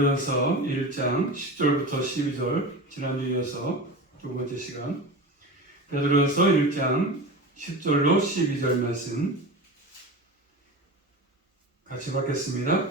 베드로전서 1장 10절부터 12절 지난주에 이어서 두 번째 시간 베드로전서 1장 10절로 12절 말씀 같이 받겠습니다.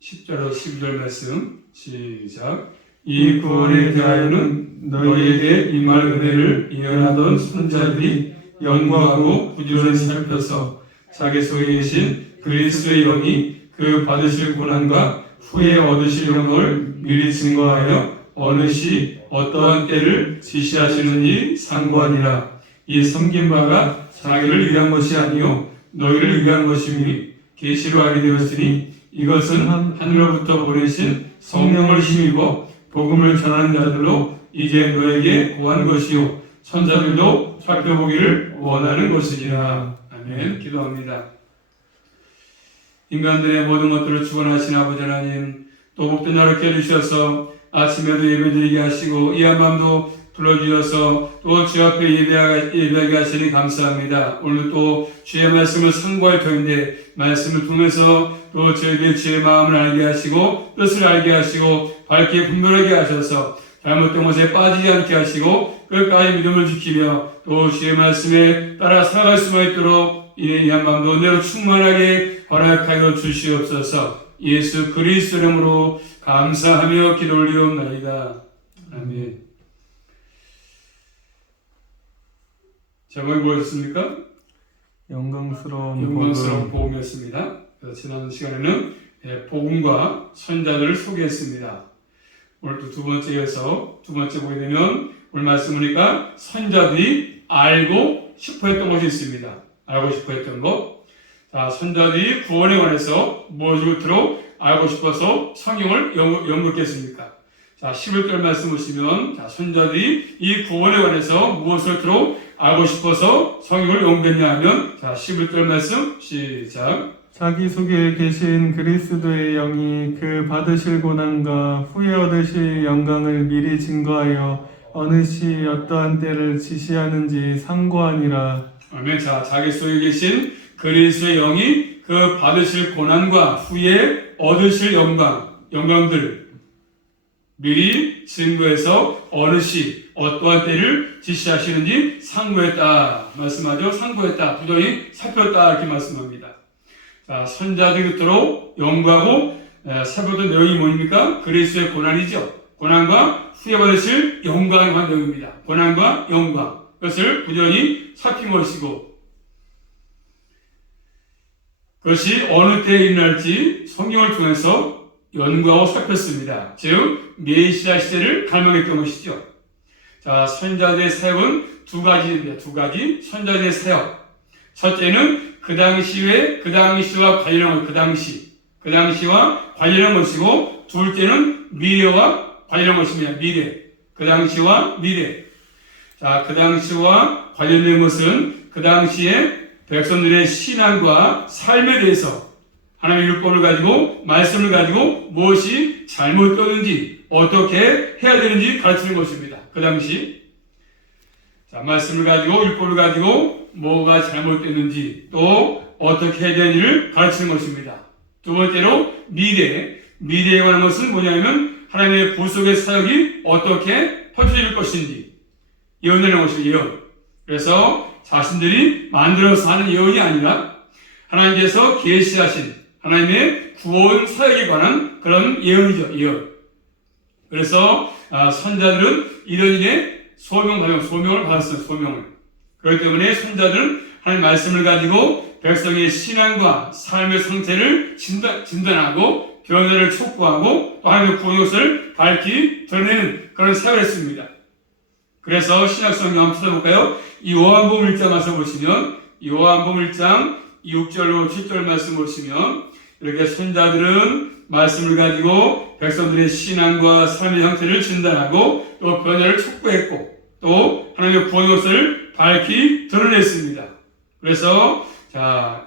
10절로 12절 말씀 시작. 이 구원에 대하여는 너희에게 임할 은혜를 예언하던 선자들이 연구하고 부지런히 살펴서 자기 속에 계신 그리스도의 영이 그 받으실 고난과 후에 얻으실 영광을 미리 증거하여 어느 시 어떠한 때를 지시하시는지 상고하니라. 이 섬긴 바가 자기를 위한 것이 아니요 너희를 위한 것이니 계시로 알게 되었으니 이것은 하늘로부터 보내신 성령을 힘입어 복음을 전하는 자들로 이제 너에게 구한 것이요 천사들도 살펴보기를 원하는 것이니라. 아멘. 기도합니다. 인간들의 모든 것들을 주관하신 아버지 하나님, 또 복된 날을 켜주셔서 아침에도 예배드리게 하시고 이 한밤도 불러주셔서 또 주 앞에 예배하게 하시니 감사합니다. 오늘 또 주의 말씀을 상고할 터인데 말씀을 통해서 또 저에게 주의 마음을 알게 하시고 뜻을 알게 하시고 밝게 분별하게 하셔서 잘못된 것에 빠지지 않게 하시고 끝까지 믿음을 지키며 또 주의 말씀에 따라 살아갈 수만 있도록 이 한밤도 은혜로 충만하게 허락하여 주시옵소서. 예수 그리스도 이름으로 감사하며 기도 올리옵나이다. 아멘. 제목이 뭐였습니까? 영광스러운 복음이었습니다. 그래서 지난 시간에는 복음과 선자들을 소개했습니다. 오늘 또 두 번째여서 두 번째 보게 되면 오늘 말씀 보니까 선자들이 알고 싶어 했던 것이 있습니다. 알고 싶어 했던 것. 자, 선자들이 구원에 관해서 무엇으로 알고 싶어서 성경을 연구했겠습니까? 자, 11절 말씀 보시면, 자, 선자들이 이 구원에 관해서 무엇으로 알고 싶어서 성경을 연구했냐 하면, 자, 11절 말씀 시작. 자기 속에 계신 그리스도의 영이 그 받으실 고난과 후에 얻으실 영광을 미리 증거하여 어느 시 어떠한 때를 지시하는지 상고하니라. 아멘. 자, 자기 속에 계신 그리스도의 영이 그 받으실 고난과 후에 얻으실 영광들 미리 증거해서 어느 시 어떠한 때를 지시하시는지 상고했다 말씀하죠. 상고했다, 부정히 살폈다 이렇게 말씀합니다. 자, 선자들이 그토록 연구하고 살펴본 내용이 뭡니까? 그리스도의 고난이죠. 고난과 후에 받으실 영광에 관한 내용입니다. 고난과 영광, 그것을 부지런히 살핀 것이고 그것이 어느 때에 일어날지 성경을 통해서 연구하고 살폈습니다. 즉 메시아 시대를 갈망했던 것이죠. 자, 선자들의 사역은 두 가지입니다. 두 가지 선자들의 사역. 첫째는 그 당시와 관련한 그 당시와 관련한 것이고 둘째는 미래와 관련한 것입니다. 미래. 그 당시와 미래. 자, 그 당시와 관련된 것은 그 당시에 백성들의 신앙과 삶에 대해서 하나님의 율법을 가지고 말씀을 가지고 무엇이 잘못되는지 어떻게 해야 되는지 가르치는 것입니다. 그 당시 자, 말씀을 가지고 율법을 가지고 뭐가 잘못됐는지 또 어떻게 해야 되는지를 가르치는 것입니다. 두 번째로 미래에 관한 것은 뭐냐면 하나님의 구속의 사역이 어떻게 펼쳐질 것인지 예언하는 것입니다. 예언. 그래서 자신들이 만들어서 하는 예언이 아니라 하나님께서 계시하신 하나님의 구원 사역에 관한 그런 예언이죠. 예언. 그래서 선자들은 이런 일에 소명을 받았어요. 소명을. 그렇기 때문에 선자들은 하나님의 말씀을 가지고 백성의 신앙과 삶의 상태를 진단하고 변화를 촉구하고 또 하나님의 구원의 것을 밝히 드러내는 그런 사역을 했습니다. 그래서 신약성경 한번 찾아볼까요? 요한복음 1장 가서 보시면 요한복음 1장 6절로 7절 말씀 보시면 이렇게 선자들은 말씀을 가지고 백성들의 신앙과 삶의 형태를 진단하고 또 변화를 촉구했고 또 하나님의 구원의 것을 밝히 드러냈습니다. 그래서 자,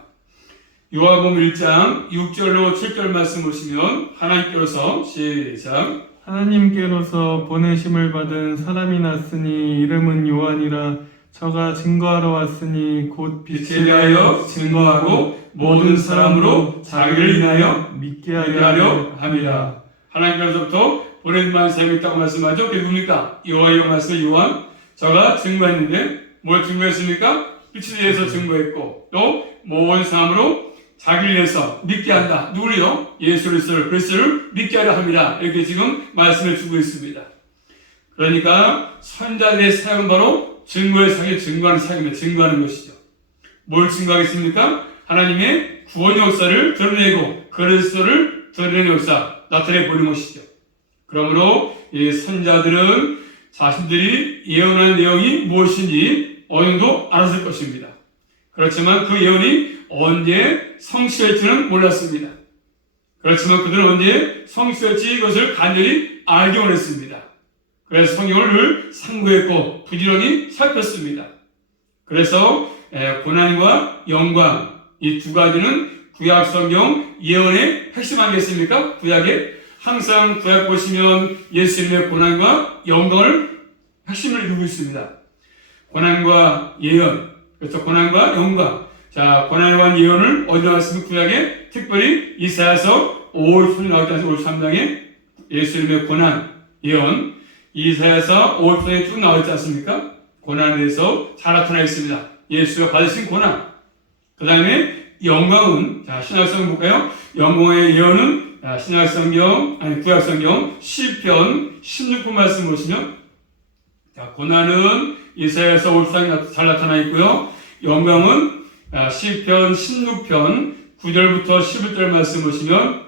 요한복음 1장 6절로 7절 말씀 보시면 하나님께로서 시작. 하나님께로서 보내심을 받은 사람이 났으니 이름은 요한이라. 저가 증거하러 왔으니 곧 빛에 대하여 증거하고 모든 사람으로 자기를 인하여 믿게 하려 함이라. 하나님께로부터 보내만 사람이 있다고 말씀하죠. 그게 누굽니까? 여호와의 말씀 요한. 저가 증거했는데 뭘 증거했습니까? 빛에 대해서 증거했고 또 모든 사람으로 자기를 위해서 믿게 한다. 누구를요? 예수 그리스도를 믿게 하려 합니다. 이렇게 지금 말씀을 주고 있습니다. 그러니까 선자들의 사역은 바로 증거의 사역이 증거하는 사역입니다. 증거하는 것이죠. 뭘 증거하겠습니까? 하나님의 구원 역사를 드러내고 그리스도를 드러내는 역사, 나타내 보는 것이죠. 그러므로 이 선자들은 자신들이 예언한 내용이 무엇인지 어느 정도 알았을 것입니다. 그렇지만 그 예언이 언제 성취할지는 몰랐습니다. 그렇지만 그들은 언제 성취할지 이것을 간절히 알기 원했습니다. 그래서 성경을 상고했고 부지런히 살폈습니다. 그래서 고난과 영광 이 두 가지는 구약 성경 예언의 핵심 아니겠습니까? 구약에 항상 구약 보시면 예수님의 고난과 영광을 핵심을 이루고 있습니다. 고난과 예언, 그렇죠? 고난과 영광. 자, 고난에 관한 예언을 어디 나왔습니까? 구약에 특별히 이사야서 53장 나왔지 않습니까? 53장에 예수님의 고난 예언, 이사야서 53장에 쭉 나왔지 않습니까? 고난에 대해서 잘 나타나 있습니다. 예수가 받으신 고난. 그 다음에 영광은, 자, 신약성경 볼까요? 영광의 예언은, 신약성경, 아니, 구약성경, 시편 16편 말씀 보시면, 자, 고난은 이사야서 54장에 잘 나타나 있고요. 영광은 시편 16편 9절부터 11절 말씀 보시면,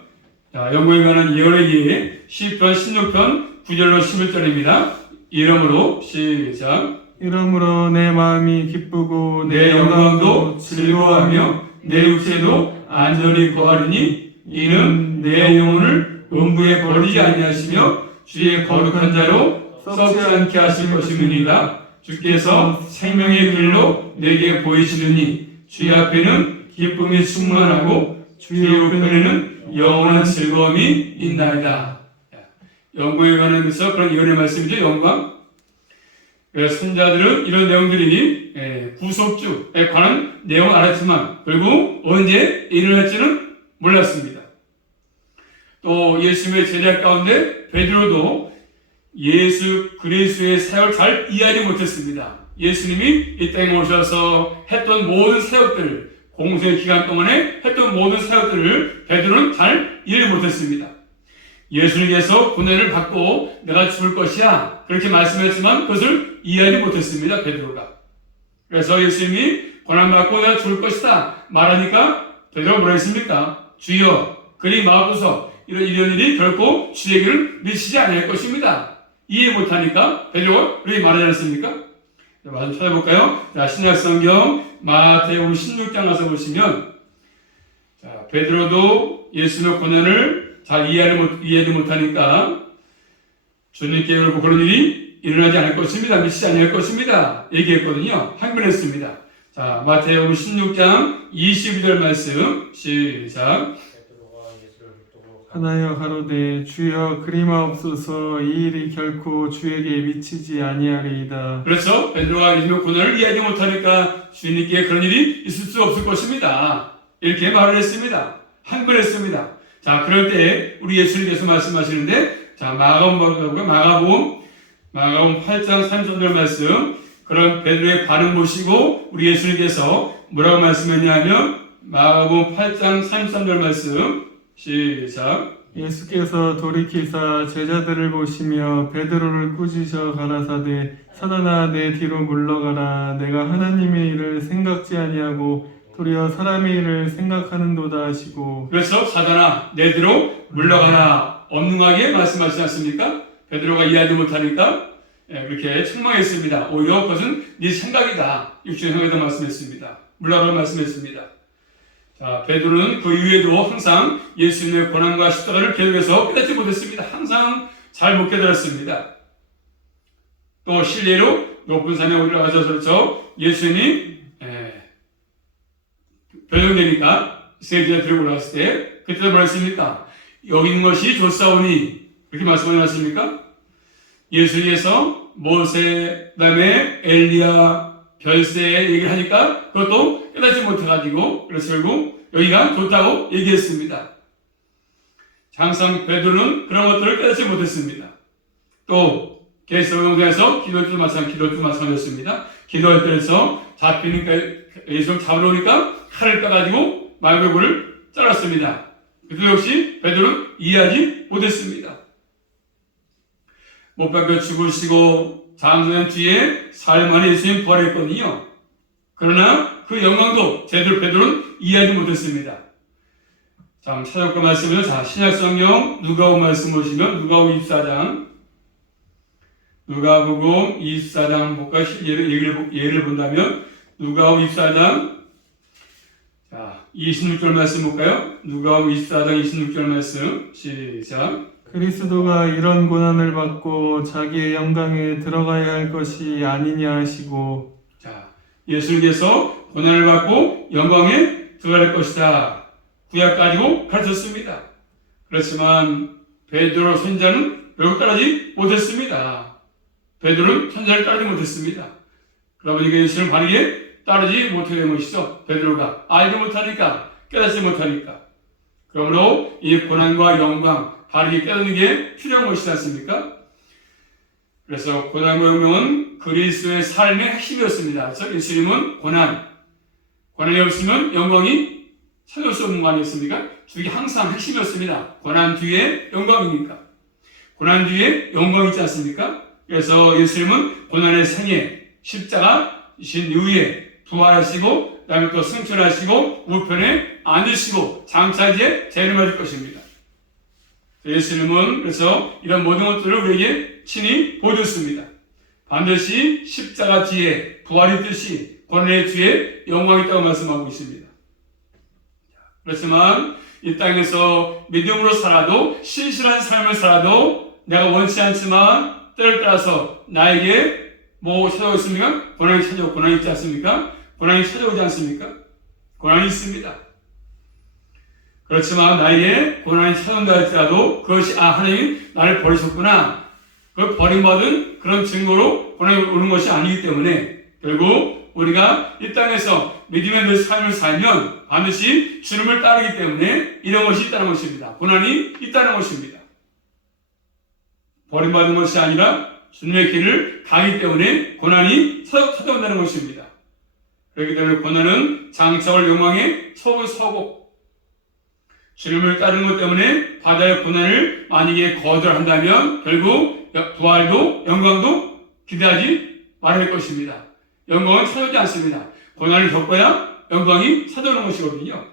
자, 영광에 관한 예언의 예에 시편 16편 9절로 11절입니다. 이러므로, 시작. 이러므로 내 마음이 기쁘고 내 영광도 즐거워하며 내 육체도 안전히 거하리니 이는 내 영혼을 음부에 버리지 아니하시며 주의 거룩한 자로 썩지 않게 하실 것임이니라. 주께서 생명의 길로 내게 보이시느니 주의 앞에는 기쁨이 충만하고 주의 우편에는 영원한 즐거움이 있나이다. 영광에 관한 것서 그런 예언의 말씀이죠. 영광. 그래서 선자들은 이런 내용들이 구속주에 관한 내용을 알았지만 결국 언제 일어날지는 몰랐습니다. 또 예수님의 제자 가운데 베드로도 예수 그리스도의 사역을 잘 이해하지 못했습니다. 예수님이 이 땅에 오셔서 했던 모든 사역들, 공생의 기간 동안에 했던 모든 사역들을 베드로는 잘 이해를 못했습니다. 예수님께서 고난을 받고 내가 죽을 것이야 그렇게 말씀했지만 그것을 이해하지 못했습니다. 베드로가. 그래서 예수님이 고난받고 내가 죽을 것이다 말하니까 베드로가 뭐라 했습니까? 주여 그리 마옵소서 이런 일이 결코 주에게는 미치지 않을 것입니다. 이해 못하니까 베드로가 그렇게 말하지 않았습니까? 말씀 찾아볼까요? 자, 신약성경 마태복음 16장 가서 보시면 자, 베드로도 예수님의 고난을 잘 이해하지 못하니까 주님께 결국 그런 일이 일어나지 않을 것입니다. 미치지 않을 것입니다. 얘기했거든요. 항변했습니다. 자, 마태복음 16장 22절 말씀 시작. 하나여 가로되 주여 그리마옵소서 이 일이 결코 주에게 미치지 아니하리이다. 그렇죠. 베드로가 예수님의 고난을 이해하지 못하니까 주님께 그런 일이 있을 수 없을 것입니다. 이렇게 말을 했습니다. 항변했습니다. 자, 그럴 때 우리 예수님께서 말씀하시는데 자, 마가복음 8장 33절 말씀 그런 베드로의 반응 보시고 우리 예수님께서 뭐라고 말씀했냐면 마가복음 8장 33절 말씀 시작. 예수께서 돌이키사 제자들을 보시며 베드로를 꾸짖어 가라사대 사단아 내 뒤로 물러가라 내가 하나님의 일을 생각지 아니하고 도리어 사람의 일을 생각하는도다 하시고. 그래서 사단아 내 뒤로 물러가라 엄중하게 말씀하시지 않습니까? 베드로가 이해하지 못하니까 그렇게 책망했습니다. 오히려 그것은 네 생각이다. 육신의 생각이다 말씀했습니다. 물러가라 말씀했습니다. 자, 베드로는 그 이후에도 항상 예수님의 고난과 십자가를 계속해서 깨닫지 못했습니다. 항상 잘 못 깨달았습니다. 또 실례로 높은 산에 올라가서 그렇죠. 예수님이 변형되니까 세계에 들고 올라갔을 때 그때 뭐라 했습니까? 여기 있는 것이 좋사오니 그렇게 말씀하지 않습니까? 예수님께서 모세, 그 다음에 엘리야, 별세 얘기를 하니까 그것도 깨닫지 못해가지고 그래서 결국 여기가 좋다고 얘기했습니다. 장성 베드로는 그런 것들을 깨닫지 못했습니다. 또 계시록에서 기도도 마찬가지였습니다. 기도할 때에서 잡히니까 예수를 잡으러 오니까 칼을 빼가지고 말벌구를 잘랐습니다. 그도 역시 베드로는 이해하지 못했습니다. 못 박혀 죽으시고 장사된 뒤에 사흘 만에 예수님 부활했거든요. 그러나 그 영광도 제대로 베드로는 이해하지 못했습니다. 자, 한번 찾아볼까 말씀을, 자, 신약성경 누가복음 말씀 보시면 누가복음 24장, 누가복음 24장 볼까? 예를 본다면 누가복음 24장, 자, 26절 말씀 볼까요? 누가복음 24장 26절 말씀 시작. 그리스도가 이런 고난을 받고 자기의 영광에 들어가야 할 것이 아니냐 하시고. 자, 예수님께서 고난을 받고 영광에 들어갈 것이다. 구약 가지고 가르쳤습니다. 그렇지만 베드로 선자는 결국 따르지 못했습니다. 베드로는 선자를 따르지 못했습니다. 그러다 보니까 예수를 바르게 따르지 못하게 된 것이죠. 베드로가 알지 못하니까, 깨닫지 못하니까. 그러므로 이 고난과 영광 바르게 깨닫는 게 필요한 것이지 않습니까? 그래서 고난과 영광은 그리스도의 삶의 핵심이었습니다. 그래서 예수님은 고난이 없으면 영광이 찾을 수 없는 거 아니었습니까? 그게 항상 핵심이었습니다. 고난 뒤에 영광이니까. 고난 뒤에 영광이 있지 않습니까? 그래서 예수님은 고난의 생애, 십자가이신 이후에 부활하시고, 그 다음에 또 승천하시고, 우편에 앉으시고, 장차 이제 재림하실 것입니다. 예수님은 그래서 이런 모든 것들을 우리에게 친히 보여줬습니다. 반드시 십자가 뒤에 부활이 있듯이 고난의 뒤에 영광이 있다고 말씀하고 있습니다. 그렇지만 이 땅에서 믿음으로 살아도, 신실한 삶을 살아도 내가 원치 않지만 때를 따라서 나에게 뭐 찾아오고 있습니까? 고난이 있지 않습니까? 고난이 찾아오지 않습니까? 고난이 있습니다. 그렇지만 나에게 고난이 찾아온다 할지라도 그것이 하나님이 나를 버리셨구나, 그 버림받은 그런 증거로 고난이 오는 것이 아니기 때문에 결국 우리가 이 땅에서 믿음의 삶을 살면 반드시 주님을 따르기 때문에 이런 것이 있다는 것입니다. 고난이 있다는 것입니다. 버림받은 것이 아니라 주님의 길을 가기 때문에 고난이 찾아온다는 것입니다. 그렇기 때문에 고난은 장차 올 영광에 서고 주님을 따르는 것 때문에 바다의 고난을 만약에 거절한다면 결국 부활도 영광도 기대하지 말아야 할 것입니다. 영광은 찾아오지 않습니다. 고난을 겪어야 영광이 찾아오는 것이거든요.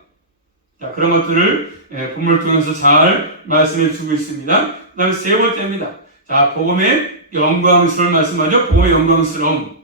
자, 그런 것들을 본문을 통해서 잘 말씀해 주고 있습니다. 그 다음에 세 번째입니다. 자, 복음의 영광스러운 말씀하죠. 복음의 영광스러움.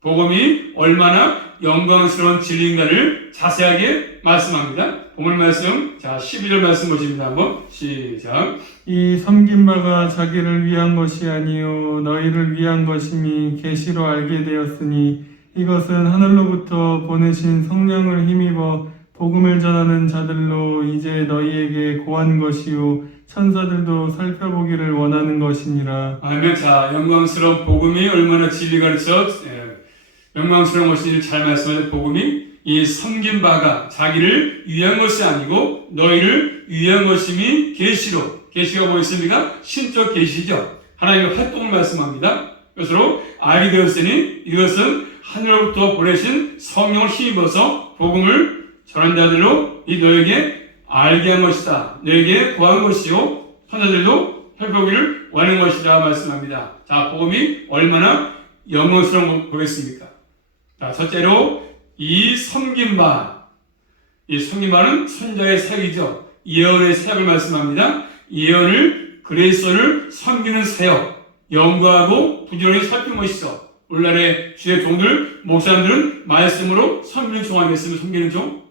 복음이 얼마나 영광스러운 진리인가를 자세하게 말씀합니다. 본문 말씀, 자, 12절 말씀 보십니다. 한번 시작. 이 섬긴 바가 자기를 위한 것이 아니요 너희를 위한 것임이 계시로 알게 되었으니 이것은 하늘로부터 보내신 성령을 힘입어 복음을 전하는 자들로 이제 너희에게 고한 것이요 천사들도 살펴보기를 원하는 것이니라. 아멘. 자, 영광스러운 복음이 얼마나 진리가 그래서 영광스러운 것인지 잘 말씀하는 복음이 이 섬긴 바가 자기를 위한 것이 아니고 너희를 위한 것임이 계시로. 계시가 뭐였습니까? 신적 계시죠. 하나님의 활동을 말씀합니다. 그것으로 알게 되었으니 이것은 하늘로부터 보내신 성령을 힘입어서 복음을 전한 자들로 이 너에게 알게 한 것이다. 너에게 구한 것이요 천사들도 살펴보기를 원하는 것이다 말씀합니다. 자, 복음이 얼마나 영광스러운 거 보겠습니까? 자, 첫째로 이 섬긴 바. 이 섬긴 바는 선자의 사역이죠. 예언의 사역을 말씀합니다. 예언을 그리스도를 섬기는 사역, 연구하고 부지런히 살피는 것이죠. 오늘날의 주의 종들, 목사님들은 말씀으로 섬기는 종 아니겠습니까? 섬기는 종.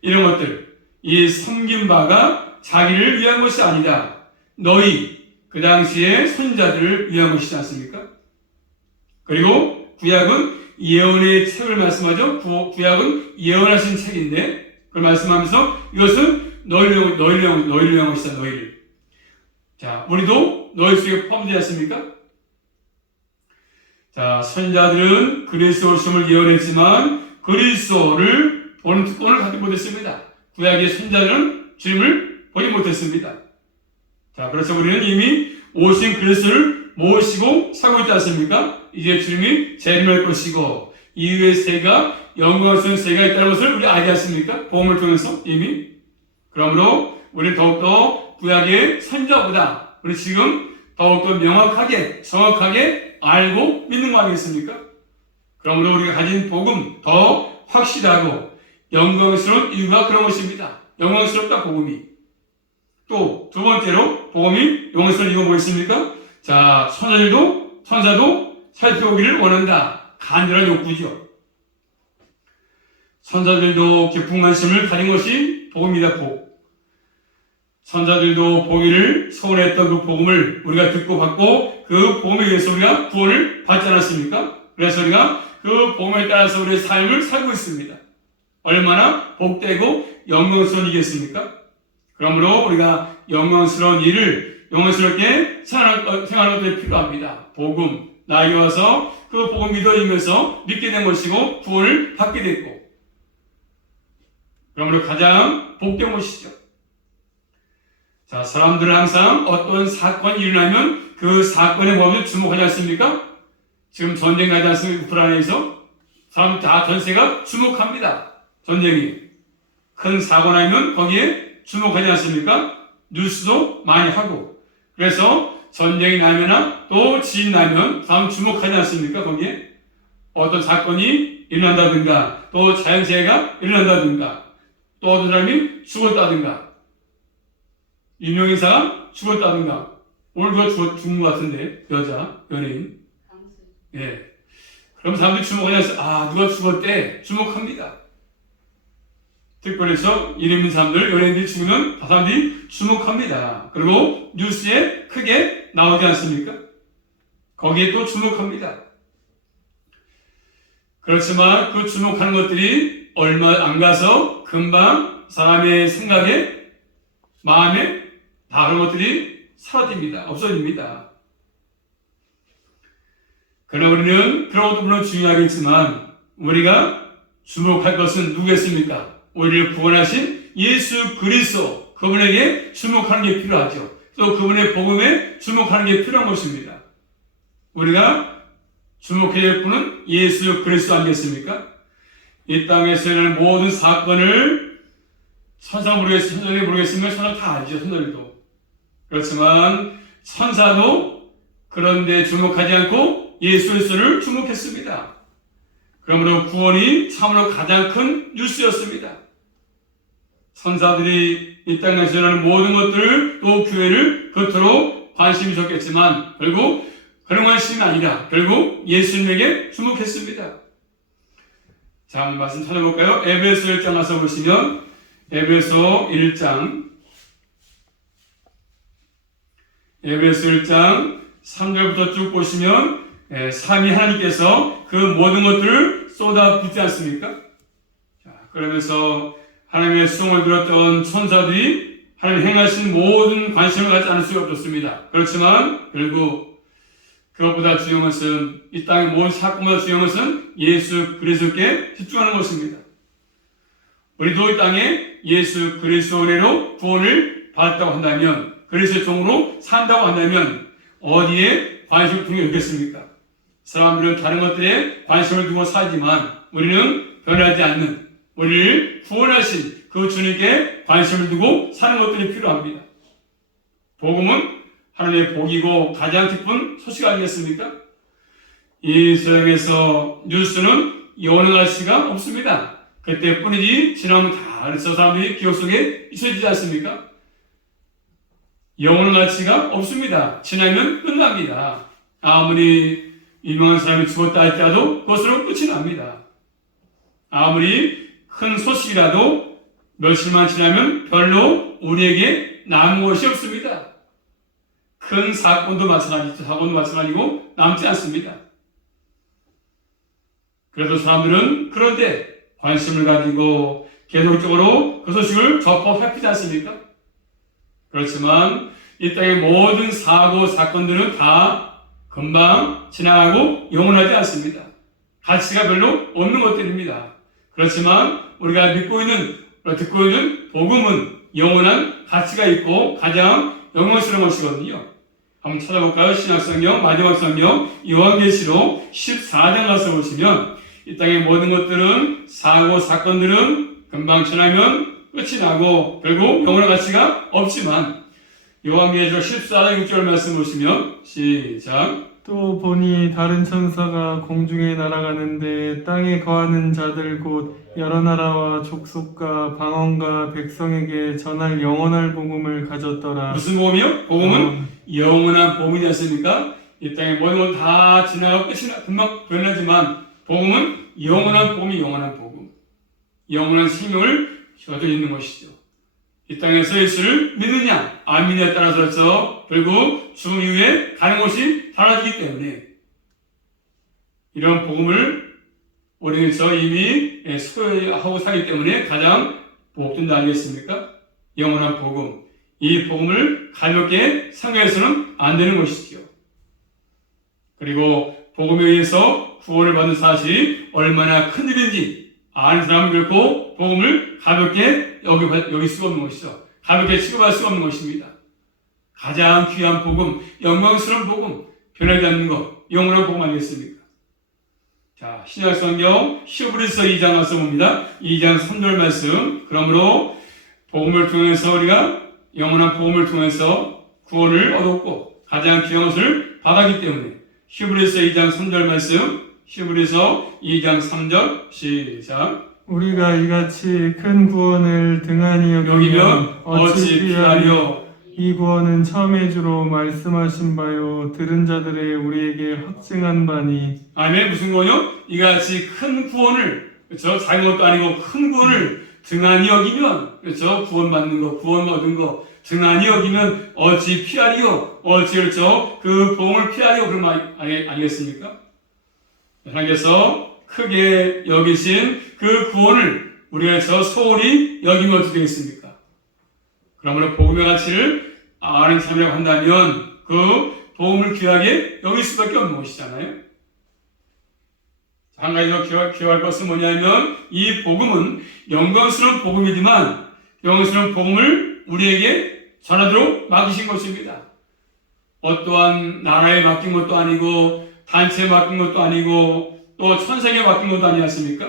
이런 것들, 이 섬긴 바가 자기를 위한 것이 아니다. 너희, 그 당시의 선자들을 위한 것이지 않습니까? 그리고 구약은 예언의 책을 말씀하죠. 구약은 예언하신 책인데 그걸 말씀하면서 이것은 너희를 위한 것이다. 너희를. 자, 우리도 너희 속에 포함되지 않습니까? 자, 선자들은 그리스도 오심을 예언했지만 그리스도를 보는 특권을 갖지 못했습니다. 구약의 선자들은 주님을 보지 못했습니다. 자, 그래서 우리는 이미 오신 그리스도를 모시고 살고 있지 않습니까? 이제 주님이 재림할 것이고 이후의 세가 영광스러운 세가 있다는 것을 우리 알지 않습니까? 복음을 통해서 이미. 그러므로 우리는 더욱더 구약의 선자보다 우리 지금 더욱더 명확하게 정확하게 알고 믿는 거 아니겠습니까? 그러므로 우리가 가진 복음 더 확실하고 영광스러운 이유가 그런 것입니다. 영광스럽다 복음이. 또 두 번째로 복음이 영광스러운 이유가 뭐였습니까? 자, 천사도 살펴보기를 원한다. 간절한 욕구죠. 천사들도 깊은 관심을 가진 것이 복음이다. 복. 천사들도 보기를 소원했던 그 복음을 우리가 듣고 받고 그 복음에 의해서 우리가 구원을 받지 않았습니까? 그래서 우리가 그 복음에 따라서 우리의 삶을 살고 있습니다. 얼마나 복되고 영광스러운 일이겠습니까? 그러므로 우리가 영광스러운 일을 영광스럽게 생활하는 것이 필요합니다. 복음, 나에게 와서 그 복음 믿어지면서 믿게 된 것이고 구원을 받게 됐고, 그러므로 가장 복된 것이죠. 자, 사람들은 항상 어떤 사건이 일어나면 그 사건에 뭐에 주목하지 않습니까? 지금 전쟁 나지 않습니까? 우크라이나에서 사람들 다 전세가 주목합니다. 전쟁이 큰 사고 나면 거기에 주목하지 않습니까? 뉴스도 많이 하고. 그래서 전쟁이 나면 또 지진 나면 사람 주목하지 않습니까? 거기에 어떤 사건이 일어난다든가 또 자연재해가 일어난다든가 또 어떤 사람이 죽었다든가 유명인사가 죽었다든가 오늘 누가 죽은 것 같은데 여자 연예인. 예. 그럼 사람들이 주목하지 않습니까? 아, 누가 죽었대. 주목합니다. 특별해서 이름 있는 사람들, 연예인들이 죽으면 사람들이 주목합니다. 그리고 뉴스에 크게 나오지 않습니까? 거기에 또 주목합니다. 그렇지만 그 주목하는 것들이 얼마 안 가서 금방 사람의 생각에, 마음에 다 그런 것들이 사라집니다. 없어집니다. 그러나 우리는 그런 것도 물론 중요하겠지만 우리가 주목할 것은 누구겠습니까? 우리를 구원하신 예수 그리스도, 그분에게 주목하는 게 필요하죠. 또 그분의 복음에 주목하는 게 필요한 것입니다. 우리가 주목해야 할 분은 예수 그리스도 아니겠습니까? 이 땅에서 일어나는 모든 사건을 천사가 모르겠으면 천사 다 알죠. 천사들도. 그렇지만 천사도 그런데 주목하지 않고 예수 그리스도를 주목했습니다. 그러므로 구원이 참으로 가장 큰 뉴스였습니다. 천사들이 이 땅에서 일어나는 모든 것들을 또 교회를 겉으로 관심이 줬겠지만 결국 그런 관심이 아니라 결국 예수님에게 주목했습니다. 자, 한번 말씀 찾아볼까요? 에베소 1장 가서 보시면 에베소 1장 3절부터 쭉 보시면 삼위 하나님께서 그 모든 것들을 쏟아붓지 않습니까? 자, 그러면서 하나님의 수송을 들었던 천사들이 하나님 행하신 모든 관심을 갖지 않을 수가 없었습니다. 그렇지만 결국 그것보다 중요한 것은 이 땅의 모든 사건보다 중요한 것은 예수 그리스도께 집중하는 것입니다. 우리도 이 땅에 예수 그리스도 은혜로 구원을 받았다고 한다면 그리스도의 종으로 산다고 한다면 어디에 관심을 두게 없겠습니까? 사람들은 다른 것들에 관심을 두고 살지만 우리는 변하지 않는 우리를 구원하신 그 주님께 관심을 두고 사는 것들이 필요합니다. 복음은 하나님의 복이고 가장 기쁜 소식 아니겠습니까? 이 세상에서 뉴스는 영원할 수가 없습니다. 그때뿐이지 지나면 다 그래서 사람들이 기억 속에 있어지지 않습니까? 영원한 가치가 없습니다. 지나면 끝납니다. 아무리 유명한 사람이 죽었다 할지라도 그것으로 끝이 납니다. 아무리 큰 소식이라도 며칠만 지나면 별로 우리에게 남은 것이 없습니다. 큰 사건도 마찬가지고 남지 않습니다. 그래도 사람들은 그런데 관심을 가지고 계속적으로 그 소식을 접하고 살피지 않습니까? 그렇지만 이 땅의 모든 사고, 사건들은 다 금방 지나가고 영원하지 않습니다. 가치가 별로 없는 것들입니다. 그렇지만 우리가 듣고 있는 복음은 영원한 가치가 있고 가장 영광스러운 것이거든요. 한번 찾아볼까요? 신약성경, 마지막 성경, 요한계시록 14장 가서 보시면 이 땅의 모든 것들은 사고, 사건들은 금방 지나면 끝이 나고 결국 영원한 가치가 없지만 요한계시록 14장 6절 말씀 보시면 시작. 또 보니 다른 천사가 공중에 날아가는데 땅에 거하는 자들 곧 여러 나라와 족속과 방언과 백성에게 전할 영원할 복음을 가졌더라. 무슨 복음이요? 복음은 영원한 복음이지 않습니까? 이 땅의 모든 것 다 지나가고 끝이 금방 변하지만 복음은 영원한 복음이 영원한 복음. 영원한 생명을 가지고 있는 것이죠. 이 땅에서 예수를 믿느냐 안 믿느냐에 따라서 결국 죽음 이후에 가는 곳이 달라지기 때문에 이런 복음을 우리는 이미 소유하고 살기 때문에 가장 복된 거 아니겠습니까? 영원한 복음. 이 복음을 가볍게 생각해서는 안 되는 것이지요. 그리고 복음에 의해서 구원을 받은 사실이 얼마나 큰 일인지 아는 사람은 결코 복음을 가볍게 여길 수가 없는 것이죠. 가볍게 취급할 수가 없는 것입니다. 가장 귀한 복음, 영광스러운 복음, 변하지 않는 것, 영원한 복음 아니겠습니까? 자, 신약성경 히브리서 2장 가서 봅니다. 2장 3절 말씀. 그러므로 복음을 통해서 우리가 영원한 복음을 통해서 구원을 얻었고 가장 귀한 것을 받았기 때문에 히브리서 2장 3절 말씀. 히브리서 2장 3절 시작. 우리가 이같이 큰 구원을 등한히 여기면 어찌 피하리요. 이 구원은 처음에 주로 말씀하신 바요 들은 자들의 우리에게 확증한 바니. 아멘. 무슨 구원이요? 이같이 큰 구원을, 그렇죠? 작은 것도 아니고 큰 구원을 등한히 여기면, 그렇죠? 구원 받는 거, 구원 얻은 거 등한히 여기면 어찌 피하리요. 어찌, 그렇죠? 그 복음을 피하리요. 그런 말 아니겠습니까? 하나님께서 크게 여기신 그 구원을 우리가 소홀히 여기면 어떻게 되겠습니까? 그러므로 복음의 가치를 아는 삶이라고 한다면 그 복음을 귀하게 여길 수밖에 없는 것이잖아요. 한 가지 더 기억할 것은 뭐냐면 이 복음은 영광스러운 복음이지만 영광스러운 복음을 우리에게 전하도록 맡기신 것입니다. 어떠한 나라에 맡긴 것도 아니고 단체에 맡긴 것도 아니고 또 천세계에 맡긴 것도 아니지 않습니까?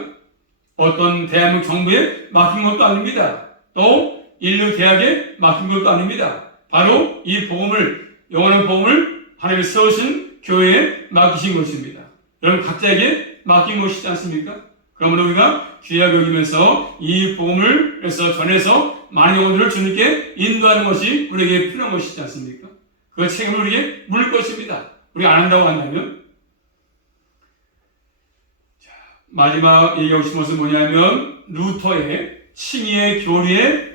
어떤 대한민국 정부에 맡긴 것도 아닙니다. 또 인류 대학에 맡긴 것도 아닙니다. 바로 이 복음을, 영원한 복음을 하나님이 세우신 교회에 맡기신 것입니다. 여러분 각자에게 맡긴 것이지 않습니까? 그러므로 우리가 귀하게 여기면서 이 복음을 그래서 전해서 많은 영혼들을 주님께 인도하는 것이 우리에게 필요한 것이지 않습니까? 그 책임을 우리에게 물을 것입니다. 우리가 안 한다고 한다면. 자, 마지막 얘기하고 싶은 것은 뭐냐면 루터의 칭의의 교리에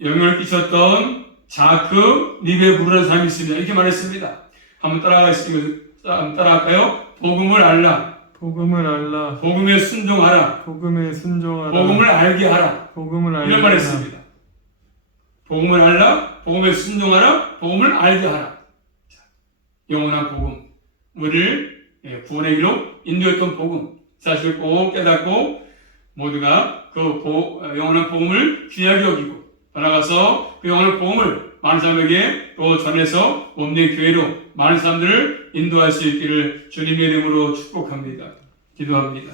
영향을 끼쳤던 자크 리베부르라는 사람이 있습니다. 이렇게 말했습니다. 한번 따라갈까요? 복음을 알라. 복음을 알라. 복음에 순종하라. 복음에 순종하라. 복음을 알게 하라. 복음을 알게 이런 말했습니다. 복음을 알라. 복음에 순종하라. 복음을 알게 하라. 자, 영원한 복음. 우리를 구원의 길로 인도했던 복음. 사실을 꼭 깨닫고 모두가 그 영원한 복음을 귀하게 여기고 나아가서 그 영원한 복음을 많은 사람에게 또 전해서 몸된 교회로 많은 사람들을 인도할 수 있기를 주님의 이름으로 축복합니다. 기도합니다.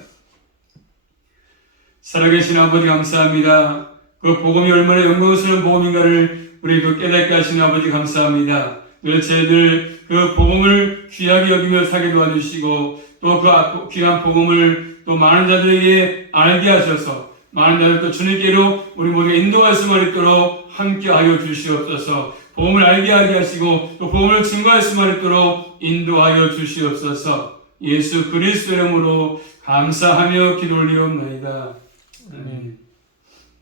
살아계신 아버지 감사합니다. 그 복음이 얼마나 영광스러운 복음인가를 우리도 깨닫게 하신 아버지 감사합니다. 늘 저희들 그 복음을 귀하게 여기며 살게 도와주시고 또 그 귀한 복음을 또 많은 자들에게 알게 하셔서 많은 자들 또 주님께로 우리 모두가 인도할 수만 있도록 함께하여 주시옵소서. 복음을 알게 하게 하시고 또 복음을 증거할 수만 있도록 인도하여 주시옵소서. 예수 그리스도 이름으로 감사하며 기도 올리옵나이다. 아멘.